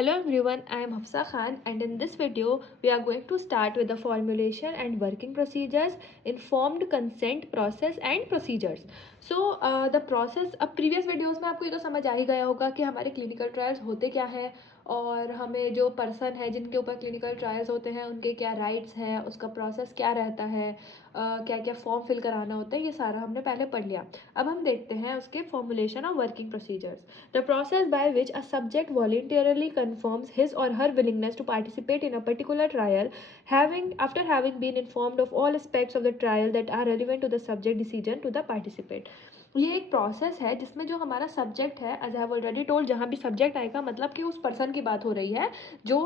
Hello everyone, I am Hafsa Khan and in this video we are going to start with the formulation and working procedures, informed consent process and procedures. The process, अब previous videos में आपको ये तो समझ आ ही गया होगा कि हमारे clinical trials होते क्या हैं और हमें जो पर्सन है जिनके ऊपर क्लिनिकल ट्रायल्स होते हैं उनके क्या राइट्स हैं, उसका प्रोसेस क्या रहता है, क्या क्या फॉर्म फिल कराना होता है, ये सारा हमने पहले पढ़ लिया। अब हम देखते हैं उसके फॉर्मुलेशन और working procedures. The process by which a subject voluntarily confirms his or her willingness to participate in a particular trial having been informed of all aspects of the trial that are relevant to the subject decision to the participate। ये एक process है जिसमें जो हमारा subject है, as I have already told, जहाँ भी subject आएगा मतलब कि उस पर्सन की बात हो रही है जो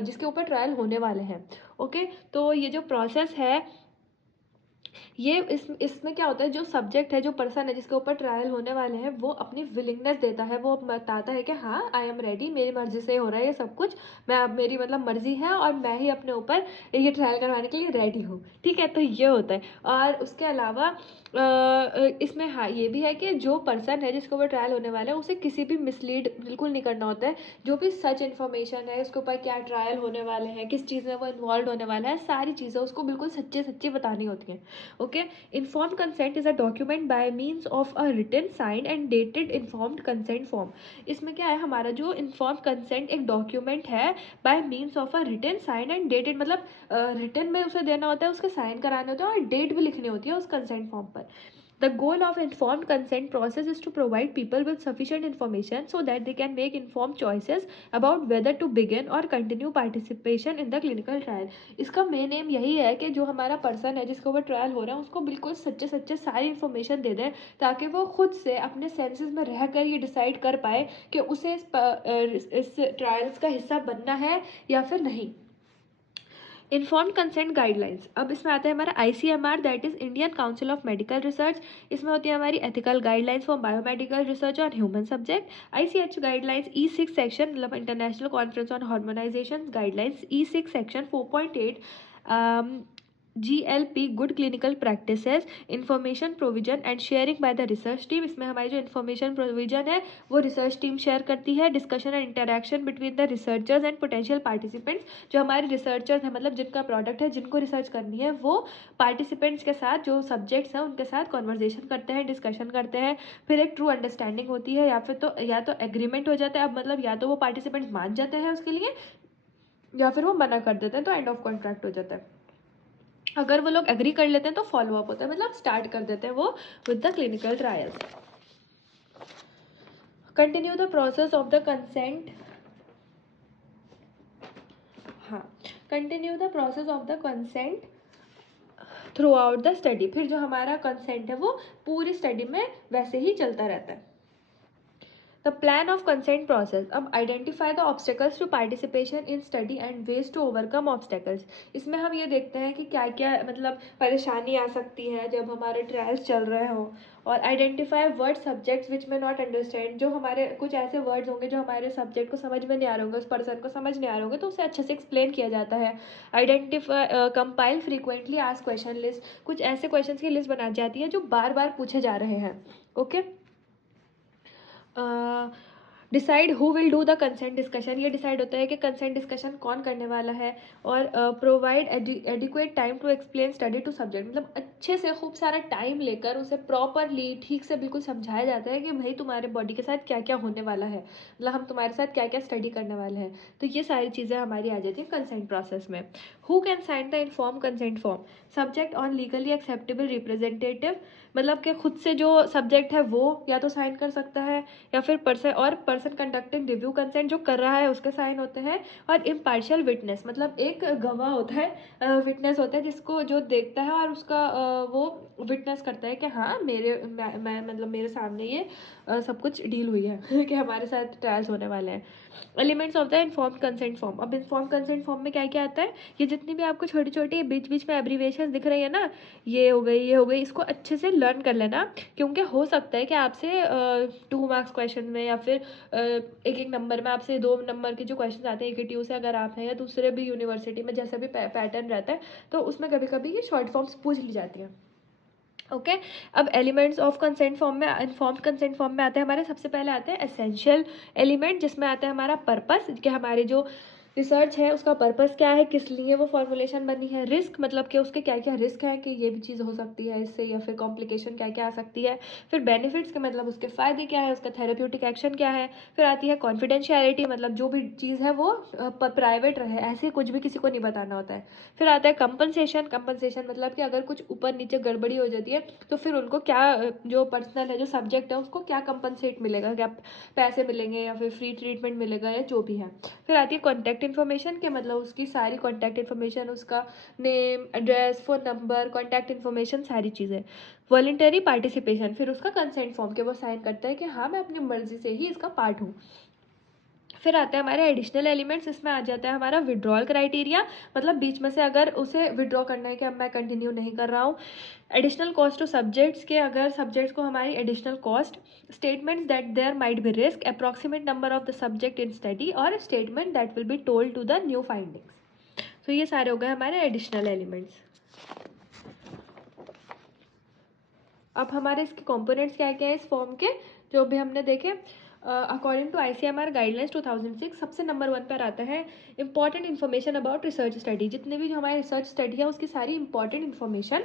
जिसके ऊपर ट्रायल होने वाले हैं। ओके, तो ये जो प्रोसेस है ये इसमें क्या होता है, जो सब्जेक्ट है, जो पर्सन है जिसके ऊपर ट्रायल होने वाले हैं, वो अपनी विलिंगनेस देता है, वो बताता है कि हाँ आई एम रेडी, मेरी मर्जी से हो रहा है ये सब कुछ, मैं अब मेरी मतलब मर्जी है और मैं ही अपने ऊपर ये ट्रायल करवाने के लिए रेडी हूँ। ठीक है, तो ये होता है। और उसके अलावा इसमें हाँ ये भी है कि जो पर्सन है जिसके ऊपर ट्रायल होने वाला है उसे किसी भी मिसलीड बिल्कुल नहीं करना होता है। जो भी सच इन्फॉर्मेशन है, उसके ऊपर क्या ट्रायल होने वाले हैं, किस चीज़ में वो इन्वॉल्व होने वाला है, सारी चीज़ें उसको बिल्कुल सच्ची सच्ची बतानी होती हैं। Okay, informed consent is a document by means of a written, signed and dated informed consent form। इसमें क्या है, हमारा जो informed consent एक document है by means of a written, signed and dated, मतलब written में उसे देना होता है, उसके sign कराने होते हैं और date भी लिखनी होती है उस consent form पर। The goal of informed consent process is to provide people with sufficient information so that they can make informed choices about whether to begin or continue participation in the clinical trial। इसका main M यही है कि जो हमारा person है जिसके ऊपर trial हो रहा है उसको बिल्कुल सच्चे सच्चे सारी इन्फॉर्मेशन दे दें ताकि वो खुद से अपने सेंसेस में रहकर ये डिसाइड कर पाए कि उसे इस ट्रायल्स का हिस्सा बनना है या फिर नहीं। इन्फॉर्म्ड कंसेंट गाइडलाइंस, अब इसमें आता है हमारा ICMR, that is Indian council of medical research. इसमें होती है हमारी ethical guidelines for biomedical research on human subject. ICH guidelines E6 section, मतलब international conference on harmonization guidelines E6 section 4.8 GLP good clinical practices, information provision and sharing by the research team. इसमें हमारी जो information provision है वो research team share करती है। Discussion and interaction between the researchers and potential participants, जो हमारे researchers हैं मतलब जिनका प्रोडक्ट है, जिनको रिसर्च करनी है, वो पार्टिसिपेंट्स के साथ, जो सब्जेक्ट्स हैं उनके साथ कॉन्वर्जेशन करते हैं, डिस्कशन करते हैं। फिर एक ट्रू अंडरस्टैंडिंग होती है या तो एग्रीमेंट हो जाता है, अब मतलब या तो वो पार्टिसिपेंट्स मान जाते हैं उसके लिए या फिर वो मना कर देते हैं, तो एंड ऑफ कॉन्ट्रैक्ट हो जाता है। अगर वो लोग एग्री कर लेते हैं तो फॉलो अप होता है, मतलब स्टार्ट कर देते हैं वो with the clinical trials. Continue the process of the consent, हाँ, continue the process of the consent throughout the study. फिर जो हमारा कंसेंट है वो पूरी स्टडी में वैसे ही चलता रहता है। The plan of consent process, अब identify the obstacles to participation in study and ways to overcome obstacles. इसमें हम ये देखते हैं कि क्या क्या मतलब परेशानी आ सकती है जब हमारे ट्रायल्स चल रहे हों। और आइडेंटिफाई वर्ड सब्जेक्ट्स विच में नॉट अंडरस्टैंड, जो हमारे कुछ ऐसे वर्ड्स होंगे जो हमारे सब्जेक्ट को समझ में नहीं आ रहे होंगे, उस पर्सन को समझ नहीं आ रहे होंगे, तो उसे अच्छे से एक्सप्लेन किया जाता है। Identify compile frequently asked question list, कुछ ऐसे क्वेश्चन की लिस्ट बनाई जाती है जो बार बार पूछे जा रहे हैं। Okay, decide who will do the consent discussion, ये डिसाइड होता है कि कंसेंट डिस्कशन कौन करने वाला है। और provide adequate time to explain study to subject, मतलब अच्छे से खूब सारा टाइम लेकर उसे प्रॉपरली ठीक से बिल्कुल समझाया जाता है कि भाई तुम्हारे बॉडी के साथ क्या क्या होने वाला है, मतलब हम तुम्हारे साथ क्या क्या स्टडी करने वाले हैं। तो ये सारी चीज़ें हमारी आ जाती हैं कंसेंट प्रोसेस में। Who can sign the inform consent form, subject on legally acceptable representative, मतलब कि खुद से जो सब्जेक्ट है वो या तो साइन कर सकता है या फिर पर्सन कंडक्टिंग रिव्यू कंसेंट, जो कर रहा है उसके साइन होते हैं। और इम्पार्शियल विटनेस, मतलब एक गवाह होता है, विटनेस होता है जिसको जो देखता है और उसका वो विटनेस करता है कि हाँ मैं मतलब मेरे सामने ये सब कुछ डील हुई है कि हमारे साथ ट्रायल्स होने वाले हैं। Elements of the informed consent form, अब इन्फॉर्म्ड कंसेंट फॉर्म में क्या क्या आता है, ये जितनी भी आपको छोटी छोटी बीच बीच में एब्रीवेशन दिख रही है ना, ये हो गई, इसको अच्छे से लर्न कर लेना, क्योंकि हो सकता है कि आपसे 2 मार्क्स क्वेश्चन में या फिर एक एक नंबर में आपसे 2 नंबर के जो क्वेश्चन आते हैं AKTU से अगर आप हैं या दूसरे भी यूनिवर्सिटी में, जैसा भी पैटर्न रहता है, तो उसमें कभी कभी ये शॉर्ट फॉर्म्स पूछ ली जाती हैं। ओके अब एलिमेंट्स ऑफ कंसेंट फॉर्म में, इन्फॉर्म्ड कंसेंट फॉर्म में आते हैं हमारे, सबसे पहले आते हैं एसेंशियल एलिमेंट, जिसमें आता है हमारा पर्पस, कि हमारे जो रिसर्च है उसका पर्पस क्या है, किस लिए वो फॉर्मुलेशन बनी है। रिस्क मतलब कि उसके क्या क्या रिस्क है, कि ये भी चीज़ हो सकती है इससे, या फिर कॉम्प्लिकेशन क्या क्या आ सकती है। फिर बेनिफिट्स के मतलब उसके फ़ायदे क्या है, उसका थेरेप्यूटिक एक्शन क्या है। फिर आती है कॉन्फिडेंशियलिटी, मतलब जो भी चीज़ है वो प्राइवेट रहे, ऐसे कुछ भी किसी को नहीं बताना होता है। फिर आता है कंपनसेशन, कंपनसेशन मतलब कि अगर कुछ ऊपर नीचे गड़बड़ी हो जाती है तो फिर उनको क्या, जो पर्सनल है, जो सब्जेक्ट है, उसको क्या कंपनसेट मिलेगा, क्या पैसे मिलेंगे या फिर फ्री ट्रीटमेंट मिलेगा या जो भी है। फिर आती है कॉन्टैक्ट इन्फॉर्मेशन, के मतलब उसकी सारी कॉन्टैक्ट इन्फॉर्मेशन, उसका name, address, phone number, contact information, सारी चीज़ें। वॉलंटरी पार्टिसिपेशन, फिर उसका कंसेंट फॉर्म के वो साइन करता है कि हाँ मैं अपनी मर्जी से ही इसका पार्ट हूँ। फिर आता है हमारे एडिशनल एलिमेंट्स, इसमें आ जाता है हमारा विड्रॉल क्राइटेरिया, मतलब बीच में से अगर उसे विड्रॉ करना है कि अब मैं कंटिन्यू नहीं कर रहा हूँ। एडिशनल कॉस्ट टू सब्जेक्ट्स, के अगर सब्जेक्ट्स को हमारी additional cost. Statements that there might be risk, approximate number of the subject in study, और statement that will be told to the new findings. तो ये सारे हो गए हमारे एडिशनल एलिमेंट्स। अब हमारे इसके कंपोनेंट्स क्या क्या है इस फॉर्म के, जो भी हमने देखे। अकॉर्डिंग टू ICMR गाइडलाइंस 2006, सबसे नंबर 1 पर आता है important information about research study. जितने भी जो हमारी रिसर्च स्टडी है उसकी सारी इंपॉर्टेंट इन्फॉर्मेशन।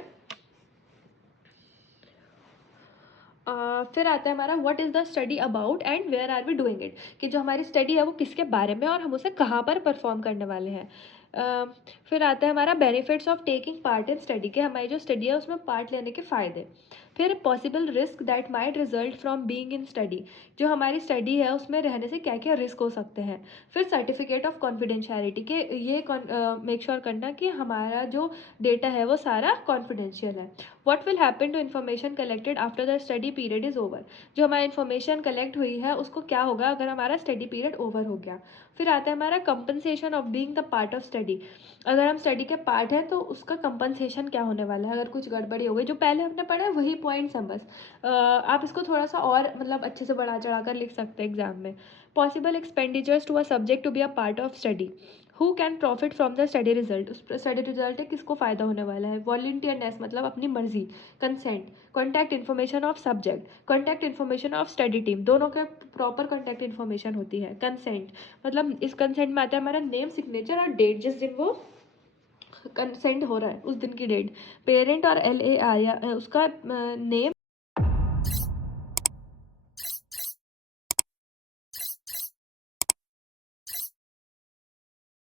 फिर आता है हमारा what is the study about and where are we doing it, कि जो हमारी स्टडी है वो किसके बारे में और हम उसे कहाँ पर परफॉर्म करने वाले हैं। फिर आता है हमारा benefits of taking part in study, के हमारी जो स्टडी है उसमें पार्ट लेने के फ़ायदे। फिर possible risk that might result from being in study, जो हमारी स्टडी है उसमें रहने से क्या क्या रिस्क हो सकते हैं। फिर सर्टिफिकेट ऑफ कॉन्फिडेंशियलिटी, के ये मेक श्योर करना कि हमारा जो डेटा है वो सारा कॉन्फिडेंशियल है। What will happen to information collected after the study period is over, जो हमारी इन्फॉर्मेशन कलेक्ट हुई है उसको क्या होगा अगर हमारा स्टडी पीरियड ओवर हो गया। फिर आता है हमारा compensation of being the part of study, अगर हम स्टडी के पार्ट हैं तो उसका कंपनसेशन क्या होने वाला है अगर कुछ गड़बड़ी हो गई। जो पहले हमने पढ़ा है वही पॉइंट्स हैं बस, आप इसको थोड़ा सा और मतलब अच्छे से बढ़ा चढ़ा कर लिख सकते हैं एग्जाम में। Possible expenditures to a subject to be a part of study, who can profit from the study result, उस स्टडी रिजल्ट है किसको फ़ायदा होने वाला है। वॉलंटियरनेस मतलब अपनी मर्जी। Consent, contact information of subject, contact information of study team, दोनों का प्रॉपर कॉन्टैक्ट इन्फॉर्मेशन होती है। कंसेंट मतलब इस कंसेंट में आता है हमारा नेम, सिग्नेचर और डेट, जिस दिन वो कंसेंट हो रहा है उस दिन की डेट। पेरेंट और LAR या उसका नेम